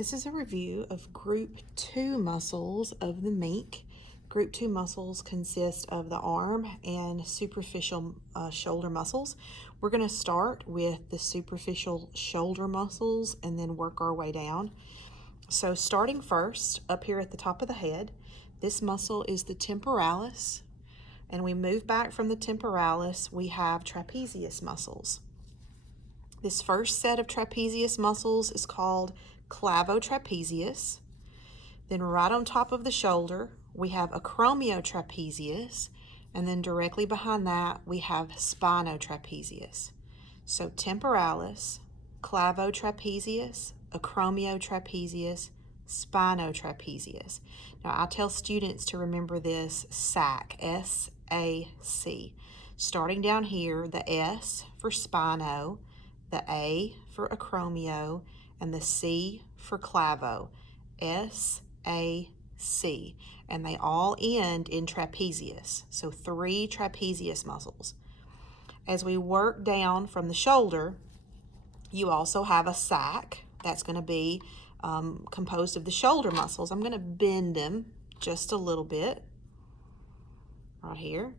This is a review of Group 2 muscles of the Mink. Group 2 muscles consist of the arm and superficial shoulder muscles. We're going to start with the superficial shoulder muscles and then work our way down. So starting first, up here at the top of the head, this muscle is the temporalis. And we move back from the temporalis, we have trapezius muscles. This first set of trapezius muscles is called Clavo Trapezius. Then right on top of the shoulder, we have Acromio Trapezius, and then directly behind that, we have Spino Trapezius. So temporalis, Clavo Trapezius, Acromio Trapezius, Spino Trapezius. Now I tell students to remember this SAC, S-A-C. Starting down here, the S for Spino, the A for Acromio, and the C for Clavo, S-A-C, and they all end in trapezius, so 3 trapezius muscles. As we work down from the shoulder, you also have a sac that's going to be composed of the shoulder muscles. I'm going to bend them just a little bit right here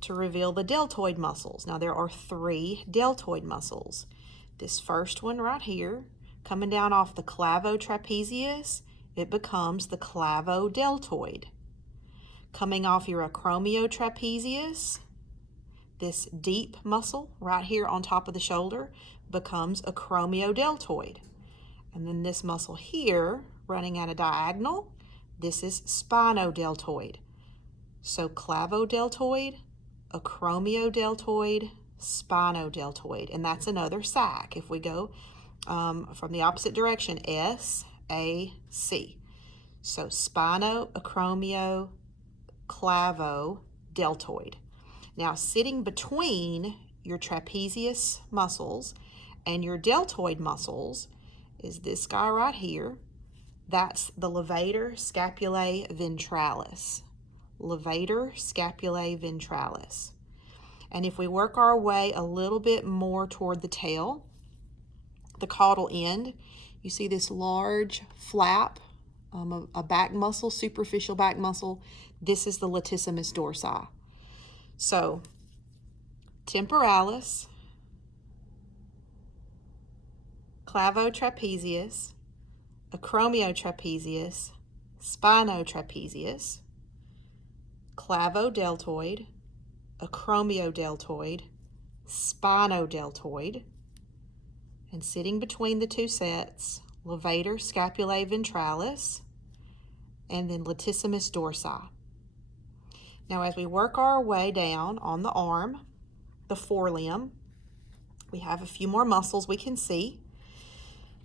to reveal the deltoid muscles. Now there are 3 deltoid muscles. This first one right here, coming down off the clavo trapezius, it becomes the clavo deltoid. Coming off your acromio trapezius, this deep muscle right here on top of the shoulder becomes acromio deltoid. And then this muscle here, running at a diagonal, this is spino deltoid. So clavo deltoid, acromio deltoid, spino deltoid, and that's another sac. If we go from the opposite direction, S-A-C. So spino, acromio, clavo, deltoid. Now sitting between your trapezius muscles and your deltoid muscles is this guy right here. That's the levator, scapulae, ventralis. Levator, scapulae, ventralis. And if we work our way a little bit more toward the tail, the caudal end, you see this large flap, a back muscle, superficial back muscle. This is the latissimus dorsi. So temporalis, clavo trapezius, acromio trapezius, spino trapezius, clavo deltoid, acromio deltoid, spino deltoid, and sitting between the 2 sets, levator, scapulae, ventralis, and then latissimus dorsi. Now as we work our way down on the arm, the forelimb, we have a few more muscles we can see.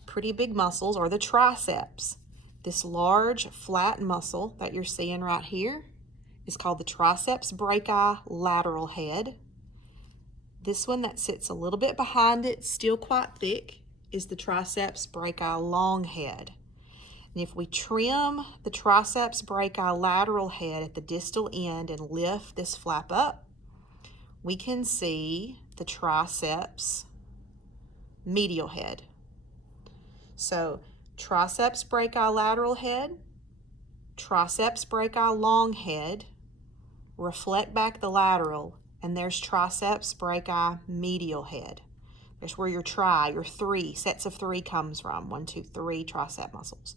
Pretty big muscles are the triceps. This large flat muscle that you're seeing right here is called the Triceps Brachii lateral head. This one that sits a little bit behind it, still quite thick, is the Triceps Brachii long head. And if we trim the Triceps Brachii lateral head at the distal end and lift this flap up, we can see the triceps medial head. So Triceps Brachii lateral head, Triceps Brachii long head, reflect back the lateral, and there's Triceps Brachii medial head. There's where your 3 sets of 3 comes from. 1, 2, 3 tricep muscles.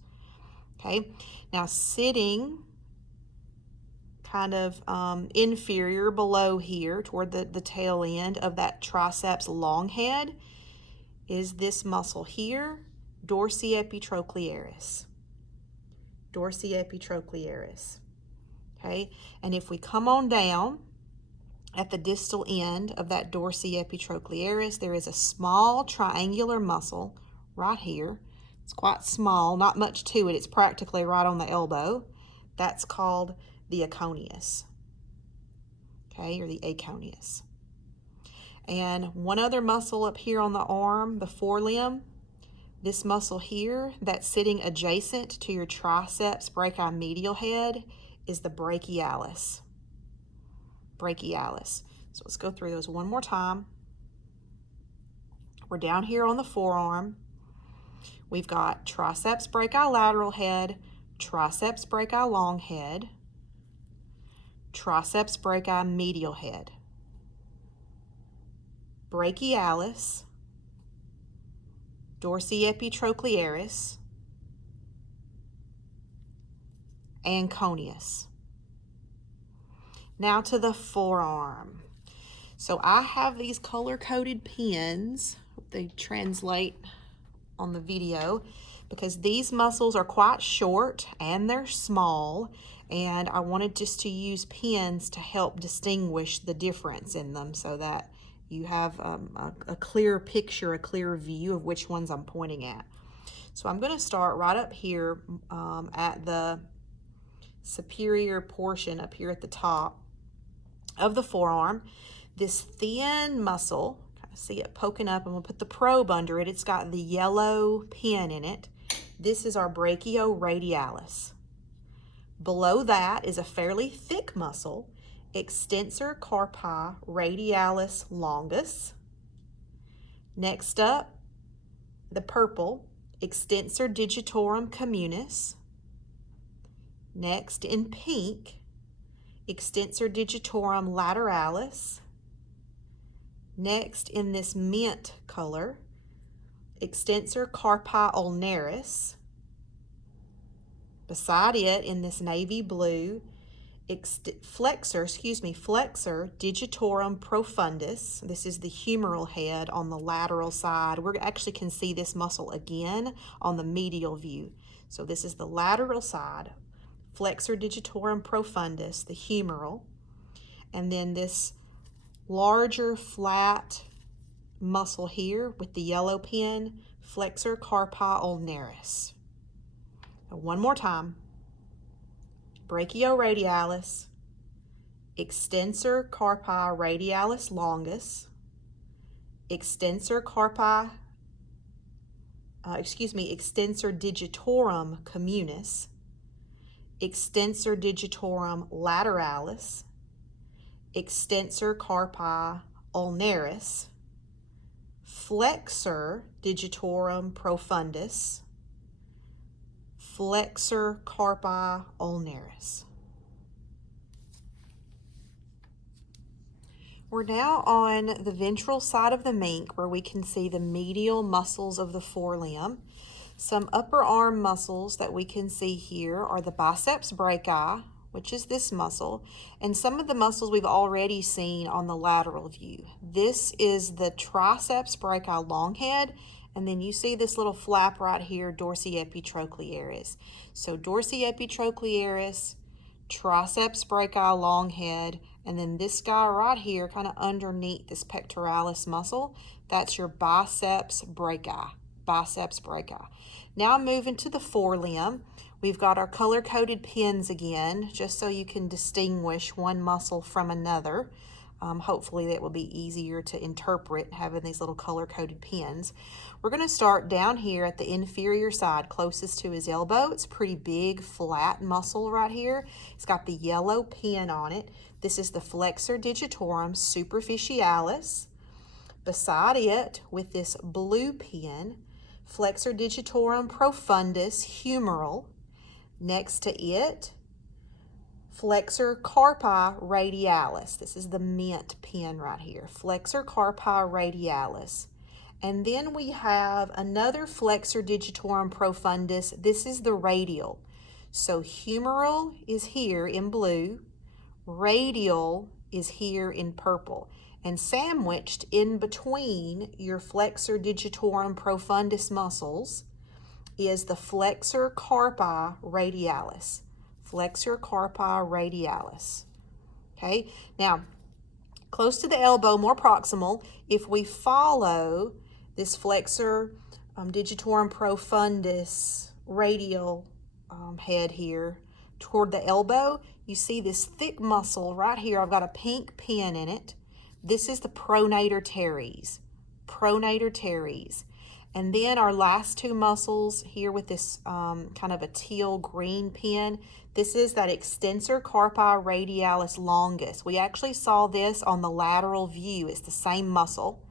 Okay, now sitting kind of inferior below here toward the tail end of that triceps long head is this muscle here, dorsiepitrochlearis. Dorsiepitrochlearis. Okay, and if we come on down at the distal end of that dorsiepitrochlearis, there is a small triangular muscle right here. It's quite small, not much to it. It's practically right on the elbow. That's called the aconius. Okay, or the aconius. And one other muscle up here on the arm, the forelimb, this muscle here that's sitting adjacent to your triceps brachii medial head is the brachialis. Brachialis. So let's go through those one more time. We're down here on the forearm. We've got Triceps Brachii lateral head, Triceps Brachii long head, Triceps Brachii medial head, Brachialis, Dorsiepitroclearis, and Conius. Now to the forearm. So I have these color-coded pins. They translate on the video because these muscles are quite short and they're small, and I wanted just to use pins to help distinguish the difference in them so that you have a clear picture, a clear view of which ones I'm pointing at. So I'm going to start right up here at the superior portion up here at the top of the forearm. This thin muscle, kind of see it poking up. I'm going to put the probe under it. It's got the yellow pin in it. This is our brachioradialis. Below that is a fairly thick muscle, Extensor carpi radialis longus. Next up, the purple, Extensor digitorum communis. Next in pink, Extensor digitorum lateralis. Next in this mint color, Extensor carpi ulnaris. Beside it in this navy blue, Flexor digitorum profundus. This is the humeral head on the lateral side. We actually can see this muscle again on the medial view. So this is the lateral side, Flexor digitorum profundus, the humeral. And then this larger flat muscle here with the yellow pin, Flexor carpi ulnaris. Now, one more time. Brachioradialis, Extensor carpi radialis longus, Extensor digitorum communis, Extensor digitorum lateralis, Extensor carpi ulnaris, Flexor digitorum profundus, Flexor carpi ulnaris. We're now on the ventral side of the mink where we can see the medial muscles of the forelimb. Some upper arm muscles that we can see here are the biceps brachii, which is this muscle, and some of the muscles we've already seen on the lateral view. This is the Triceps Brachii long head, and then you see this little flap right here, Dorsiepitroclearis. So Dorsiepitroclearis, Triceps Brachii long head, and then this guy right here, kind of underneath this pectoralis muscle, that's your biceps brachii. Biceps brachii. Now moving to the forelimb, we've got our color-coded pins again, just so you can distinguish one muscle from another. Hopefully that will be easier to interpret having these little color-coded pins. We're going to start down here at the inferior side, closest to his elbow. It's a pretty big, flat muscle right here. It's got the yellow pin on it. This is the Flexor digitorum superficialis. Beside it, with this blue pin, Flexor digitorum profundus humeral. Next to it, Flexor carpi radialis. This is the mint pin right here. Flexor carpi radialis. And then we have another Flexor digitorum profundus. This is the radial. So humeral is here in blue. Radial is here in purple. And sandwiched in between your Flexor digitorum profundus muscles is the Flexor carpi radialis. Flexor carpi radialis. Okay, now close to the elbow, more proximal, if we follow this Flexor digitorum profundus radial head here toward the elbow, you see this thick muscle right here. I've got a pink pin in it. This is the pronator teres. Pronator teres. And then our last two muscles here with this kind of a teal green pin, this is that Extensor carpi radialis longus. We actually saw this on the lateral view. It's the same muscle.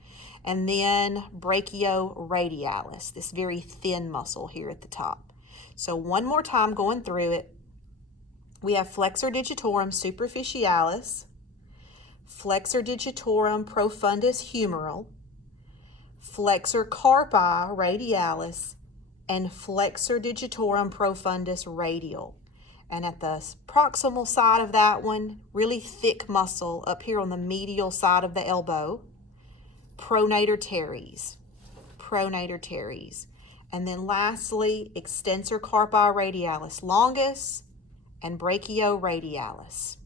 and then Brachioradialis, this very thin muscle here at the top. So one more time going through it, we have Flexor digitorum superficialis, Flexor digitorum profundus humeral, Flexor carpi radialis, and Flexor digitorum profundus radial. And at the proximal side of that one, really thick muscle up here on the medial side of the elbow, pronator teres, pronator teres. And then lastly, extensor carpi radialis longus and brachioradialis.